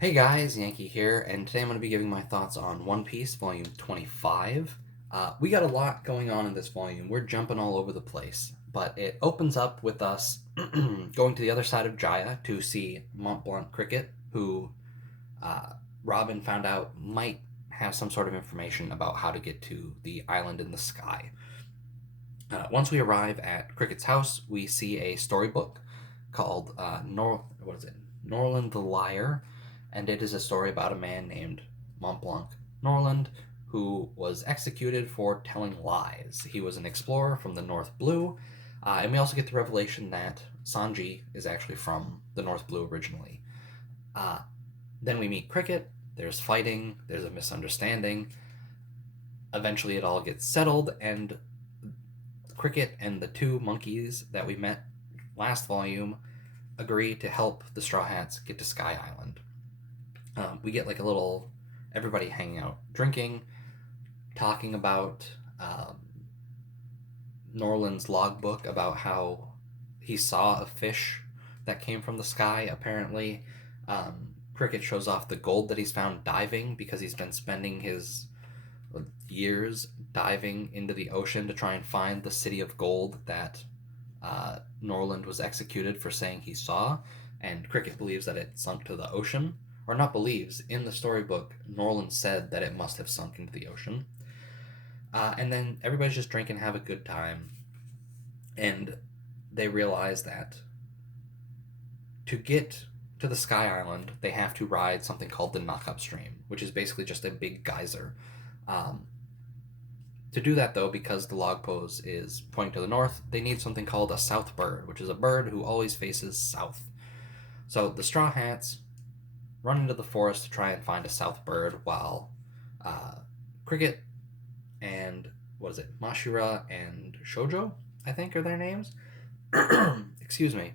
Hey guys, Yankee here, and today I'm going to be giving my thoughts on One Piece Volume 25. We got a lot going on in this volume. We're jumping all over the place, but it opens up with us going to the other side of Jaya to see Mont Blanc Cricket, who uh, Robin found out might have some sort of information about how to get to the island in the sky. Once we arrive at Cricket's house, we see a storybook called what is it? Norland the Liar, and it is a story about a man named Mont Blanc Norland who was executed for telling lies. He was an explorer from the North Blue, and we also get the revelation that Sanji is actually from the North Blue originally. Uh, then we meet Cricket. There's fighting. There's a misunderstanding. Eventually, it all gets settled, and Cricket and the two monkeys that we met last volume agree to help the Straw Hats get to Sky Island. We get like a little everybody hanging out, drinking, talking about um, Norland's logbook about how he saw a fish that came from the sky, apparently. Cricket shows off the gold that he's found diving because he's been spending his years diving into the ocean to try and find the city of gold that Norland was executed for saying he saw, and Cricket believes that it sunk to the ocean. Or not believes, in the storybook, Norland said that it must have sunk into the ocean. And then everybody's just drinking, have a good time, and they realize that to get to the Sky Island, they have to ride something called the Knockup Stream, which is basically just a big geyser. Um, to do that, though, because the log pose is pointing to the north, they need something called a south bird, which is a bird who always faces south. So the Straw Hats run into the forest to try and find a south bird while uh, Cricket and, what is it, Mashira and Shoujo, I think are their names, excuse me,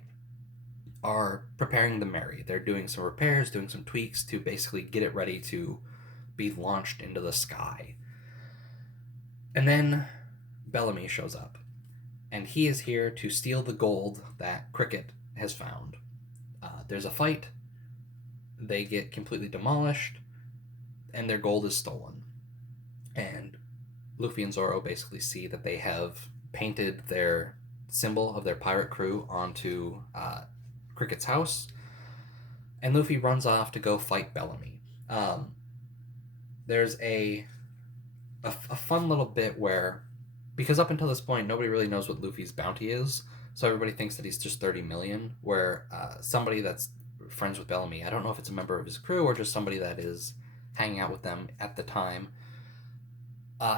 are preparing the Mary. They're doing some repairs, doing some tweaks to basically get it ready to be launched into the sky. And then Bellamy shows up, and he is here to steal the gold that Cricket has found. There's a fight, they get completely demolished, and their gold is stolen. And Luffy and Zoro basically see that they have painted their symbol of their pirate crew onto Cricket's house, and Luffy runs off to go fight Bellamy. Um, there's a fun little bit where, because up until this point nobody really knows what Luffy's bounty is, so everybody thinks that he's just 30 million. Where somebody that's friends with Bellamy, I don't know if it's a member of his crew or just somebody that is hanging out with them at the time,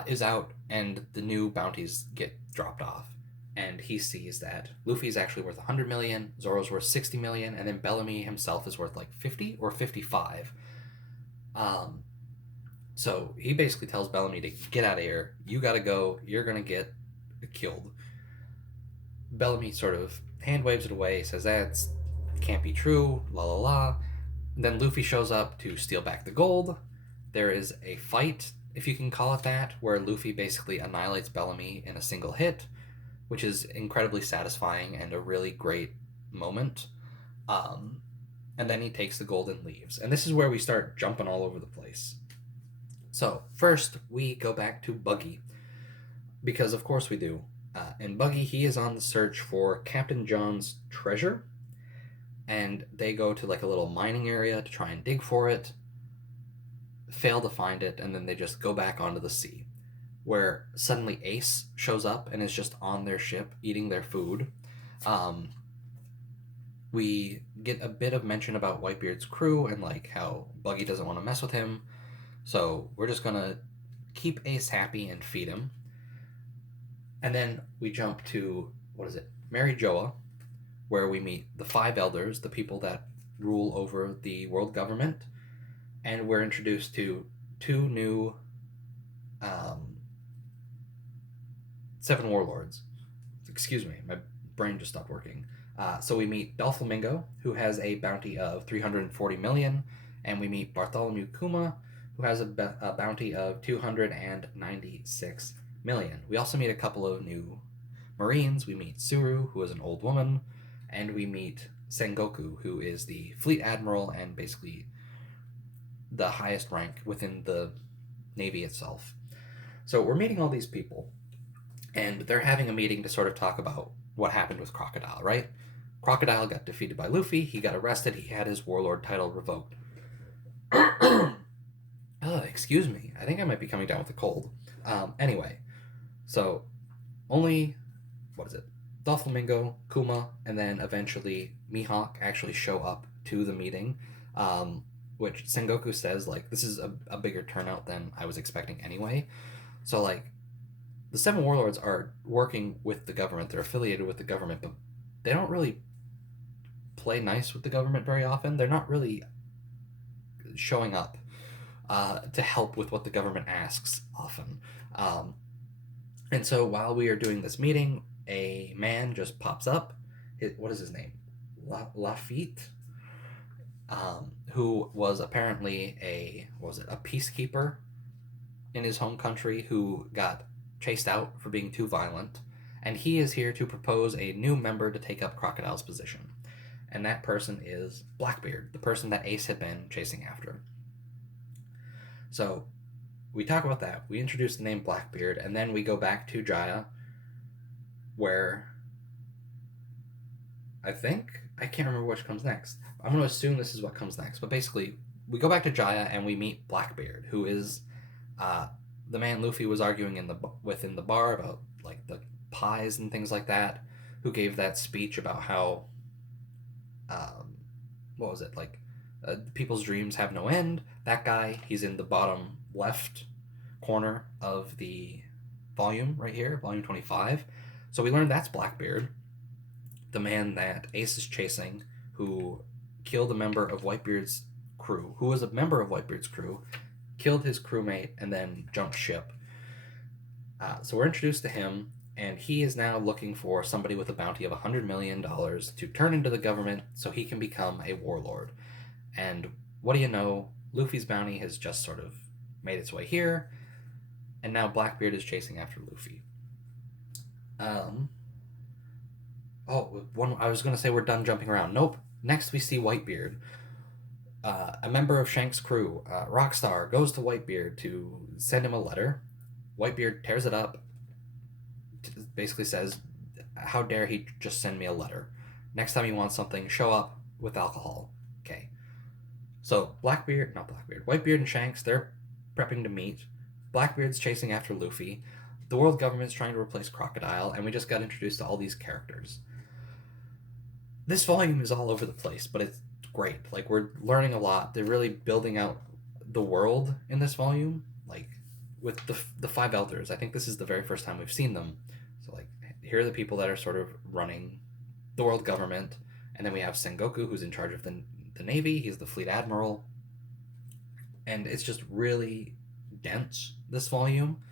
is out and the new bounties get dropped off. And he sees that Luffy's actually worth 100 million, Zoro's worth 60 million, and then Bellamy himself is worth like 50 or 55. Um, so he basically tells Bellamy to get out of here. You gotta go. You're gonna get killed. Bellamy sort of hand waves it away, says that can't be true, la la la. Then Luffy shows up to steal back the gold. There is a fight, if you can call it that, where Luffy basically annihilates Bellamy in a single hit, which is incredibly satisfying and a really great moment. Um, and then he takes the gold and leaves. And this is where we start jumping all over the place. So, first, we go back to Buggy, because of course we do. And Buggy, he is on the search for Captain John's treasure, and they go to like a little mining area to try and dig for it, fail to find it, and then they just go back onto the sea, where suddenly Ace shows up and is just on their ship eating their food. Um, we get a bit of mention about Whitebeard's crew and like how Buggy doesn't want to mess with him, so we're just gonna keep Ace happy and feed him. And then we jump to, what is it, Mary Joa, where we meet the five elders, the people that rule over the world government, and we're introduced to two new um, seven warlords. Excuse me, my brain just stopped working. So we meet Doflamingo, who has a bounty of 340 million, and we meet Bartholomew Kuma, who has a bounty of 296 million. We also meet a couple of new Marines. We meet Suru, who is an old woman, and we meet Sengoku, who is the fleet admiral and basically the highest rank within the Navy itself. So we're meeting all these people, and they're having a meeting to sort of talk about what happened with Crocodile, right? Crocodile got defeated by Luffy, he got arrested, he had his warlord title revoked. Excuse me, I think I might be coming down with a cold. Anyway, so only, what is it? Doflamingo, Kuma, and then eventually Mihawk actually show up to the meeting, which Sengoku says, like, this is a bigger turnout than I was expecting anyway. So, like, the Seven Warlords are working with the government, they're affiliated with the government, but they don't really play nice with the government very often. They're not really showing up to help with what the government asks often. Um, and so while we are doing this meeting, a man just pops up. What is his name? Lafitte, who was apparently a peacekeeper in his home country who got chased out for being too violent, and he is here to propose a new member to take up Crocodile's position. And that person is Blackbeard, the person that Ace had been chasing after. So we talk about that. We introduce the name Blackbeard, and then we go back to Jaya, where I can't remember which comes next. I'm going to assume this is what comes next. But basically, we go back to Jaya and we meet Blackbeard, who is the man Luffy was arguing within the bar about, like, the pies and things like that, who gave that speech about how what was it, like, people's dreams have no end. That guy, he's in the bottom left corner of the volume right here, volume 25. So we learned that's Blackbeard, the man that Ace is chasing, who killed a member of Whitebeard's crew, who was a member of Whitebeard's crew, killed his crewmate, and then jumped ship. So we're introduced to him, and he is now looking for somebody with a bounty of $100 million to turn into the government so he can become a warlord. And what do you know? Luffy's bounty has just sort of made its way here, and now Blackbeard is chasing after Luffy. I was going to say we're done jumping around. Nope. Next we see Whitebeard. A member of Shank's crew, Rockstar, goes to Whitebeard to send him a letter. Whitebeard tears it up, basically says, how dare he just send me a letter. Next time you want something, show up with alcohol. Okay. So Whitebeard and Shanks, they're prepping to meet. Blackbeard's chasing after Luffy. The world government's trying to replace Crocodile, and we just got introduced to all these characters. This volume is all over the place, but it's great. Like, we're learning a lot. They're really building out the world in this volume, like, with the five elders. I think this is the very first time we've seen them. So, like, here are the people that are sort of running the world government, and then we have Sengoku, who's in charge of the Navy. He's the fleet admiral, and it's just really dense, this volume.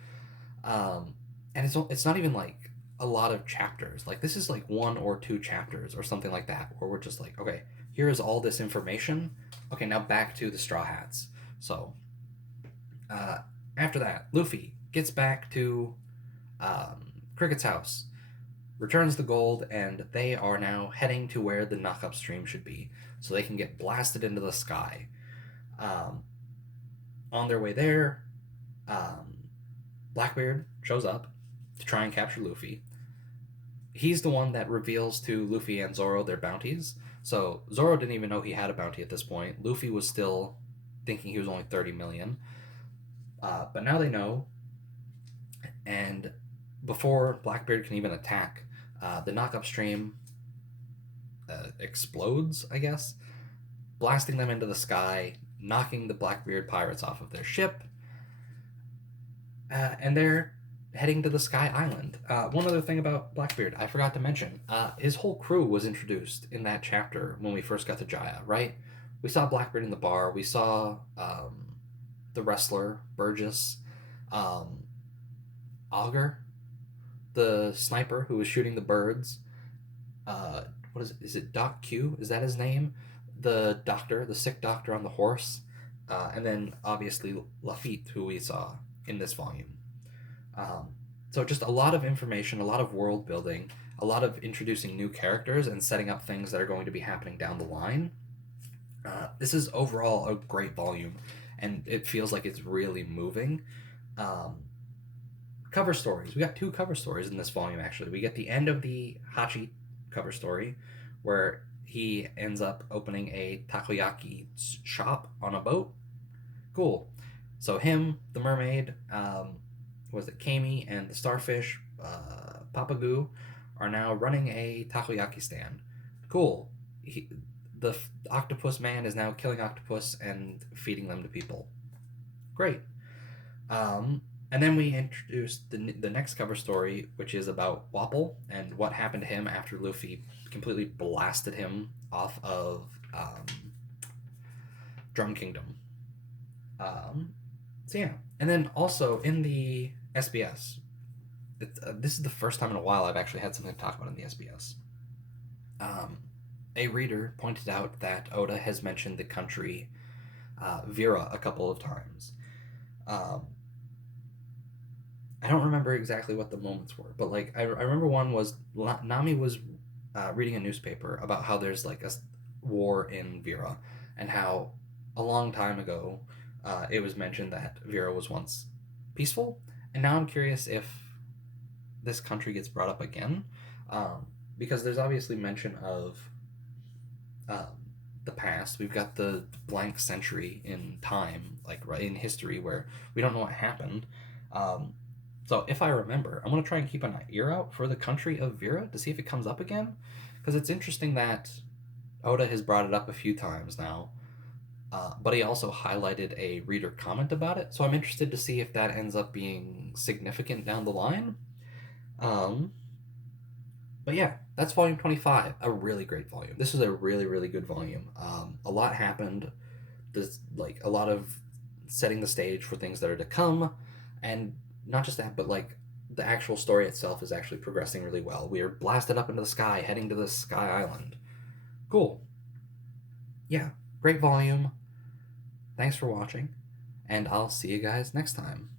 And it's not even like a lot of chapters. Like, this is like 1 or 2 chapters or something like that, where we're just like, okay, here is all this information. Okay, now back to the Straw Hats. So after that, Luffy gets back to Cricket's house, returns the gold, and they are now heading to where the knock-up stream should be, so they can get blasted into the sky. On their way there, Blackbeard shows up to try and capture Luffy. He's the one that reveals to Luffy and Zoro their bounties. So Zoro didn't even know he had a bounty at this point. Luffy was still thinking he was only 30 million. But now they know. And before Blackbeard can even attack, the knock-up stream explodes, I guess, blasting them into the sky, knocking the Blackbeard pirates off of their ship. And they're heading to the Sky Island. One other thing about Blackbeard I forgot to mention. His whole crew was introduced in that chapter when we first got to Jaya, right? We saw Blackbeard in the bar. We saw the wrestler, Burgess. Augur, the sniper who was shooting the birds. What is it? Is it Doc Q? Is that his name? The doctor, the sick doctor on the horse. And then, obviously, Lafitte, who we saw in this volume. So just a lot of information, a lot of world building, a lot of introducing new characters and setting up things that are going to be happening down the line. This is overall a great volume, and it feels like it's really moving. Um, Cover stories. We got two cover stories in this volume, actually. We get the end of the Hachi cover story, where he ends up opening a takoyaki shop on a boat. Cool. So him, the mermaid, was it Kami, and the starfish, Papagu, are now running a takoyaki stand. Cool. The octopus man is now killing octopus and feeding them to people. Great. Um, and then we introduced the next cover story, which is about Wapol and what happened to him after Luffy completely blasted him off of Drum Kingdom. So yeah, and then also in the SBS, this is the first time in a while I've actually had something to talk about in the SBS. Um, a reader pointed out that Oda has mentioned the country Vera a couple of times. Um, I don't remember exactly what the moments were, but like I remember one was Nami was reading a newspaper about how there's like a war in Vera, and how a long time ago it was mentioned that Vera was once peaceful, and now I'm curious if this country gets brought up again, um, because there's obviously mention of um, the past. We've got the blank century in time, like right in history, where we don't know what happened. Um, so if I remember, I'm gonna try and keep an ear out for the country of Vera to see if it comes up again, because it's interesting that Oda has brought it up a few times now. But he also highlighted a reader comment about it, so I'm interested to see if that ends up being significant down the line. Um, but yeah, that's volume 25. A really great volume. This is a really, really good volume. A lot happened. There's like a lot of setting the stage for things that are to come. And not just that, but like the actual story itself is actually progressing really well. We are blasted up into the sky, heading to the Sky Island. Cool. Yeah, great volume. Thanks for watching, and I'll see you guys next time.